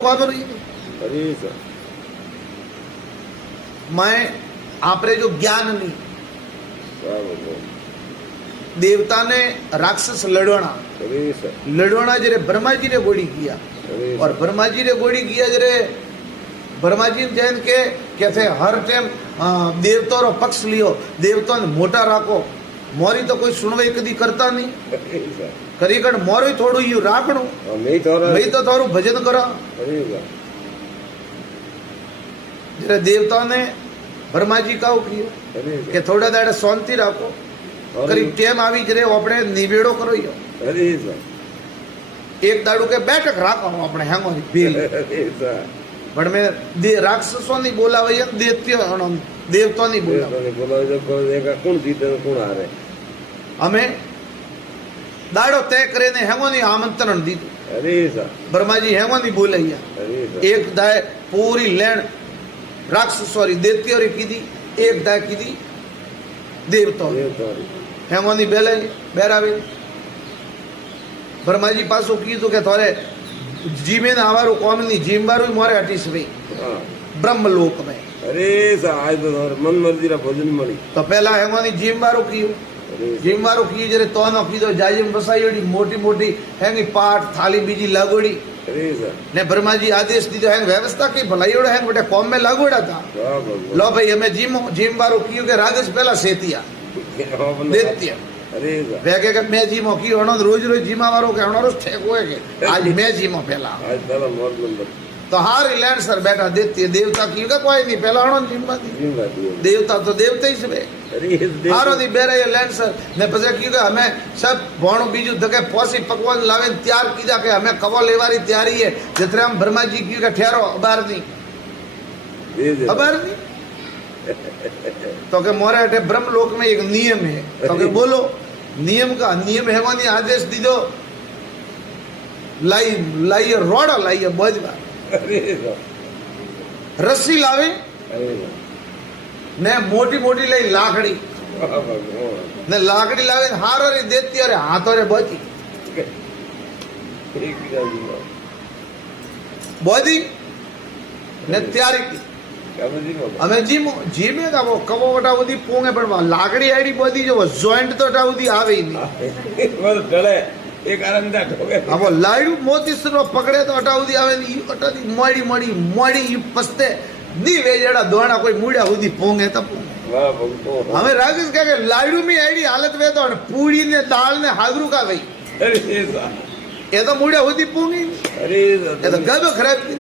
खबर मैं आपरे जो ज्ञान नहीं देवता ने राक्षस लड़वाना जरे ब्रह्मा जी ने गोड़ी किया और ब्रह्मा जी ने गोड़ी किया जरे ब्रह्मा जी जैन के कहते हर टाइम देवता रो पक्ष लियो देवता ने मोटा राखो मोरी तो कोई सुनवाई कदी करता नहीं करीकण मोरो थोड़ू यू राखणो मैं तो थारू भजन करा जरे देवता ने ब्रह्मा जी का किया के थोड़ा दाड़े शांति राखो करीब टेम आवी जरे अपने निवेड़ो करो यो एक दाड़ू के बैठक राखो अपने हेंगो भील पण में राक्षसों नहीं बोलावे देवता नहीं बोलावे कौन जीते कौन हारे हमें दाड़ो तय करे ने हेंगो नहीं आमंत्रण दीधु ब्रह्मा जी हेंगो नहीं बोले एक दाय पूरी लैंड राक्षसोरी देती और कीधी एक दाय कीधी देवता हेंगो नहीं बेले बेरावे ब्रह्मा जी पासो कीधु के थोड़े जीमे ने आवारो कौम नहीं जीमबारू मोरे हटीस भाई ब्रह्मलोक में अरे आज तो मन मर्जी रा भोजन मળી तो पहला हेंगो नहीं जीमबारू कीयो जीमबारू की जरे तो न कीधो जाजिम बसाईडी मोटी मोटी हेंगी पाठ थाली बीजी लागोड़ी ने ब्रह्मा जी आदेश दीधो हेंग व्यवस्था की भलाईओड़ो हेंग बेटा कौम में लागोड़ा था लो भाई हमें जीमबारू कीयो के राजेश पहला सेतिया देतिया वेगे के मैं जीमो की होनो रोज रोज जीमा वारो के होनो रोज ठेको है के आज मैं जीमो पहला आज पहला मोर नंबर तो हार लैंड सर बैठा देती है देवता की का कोई नहीं पहला होनो जीमा दी देवता तो देवता ही से हारो दी बेरे ये लैंड सर ने पछे की का हमें सब भोणो बीजू धके पोसी पकवान लावे तैयार कीजा के हमें कवो लेवारी तैयारी है जतरे हम ब्रह्मा जी की का ठहरो अबार दी अबार दी तो के मोरे अटे ब्रह्म लोक में एक नियम है तो के बोलो नियम का नियम है मानी आदेश दीदो लाई रोड़ा लाई बोझ रस्सी लावे ने मोटी मोटी लाई लाकड़ी ने लाकड़ी लावे हारो रे देती अरे हाथों रे बोझी बोझी ने तैयारी की हमें जीमे का वो कवो वटा उदी पोंगे पर लाकड़ी आईडी बोदी जो जॉइंट तो टा उदी आवे ही नहीं वो डले एक आरंदा ठोके अब वो लाइडू मोती सरो पकड़े तो अटा उदी आवे नहीं अटा दी मोड़ी मोड़ी मोड़ी पस्ते दी वे जेड़ा दोना कोई मुड़िया उदी पोंगे तब वाह भगतो हमें राजेश कहे लाइडू में आईडी हालत वे तो पूड़ी ने दाल ने हागरू का भाई अरे ये तो मुड़िया उदी पोंगी अरे ये तो गब खराब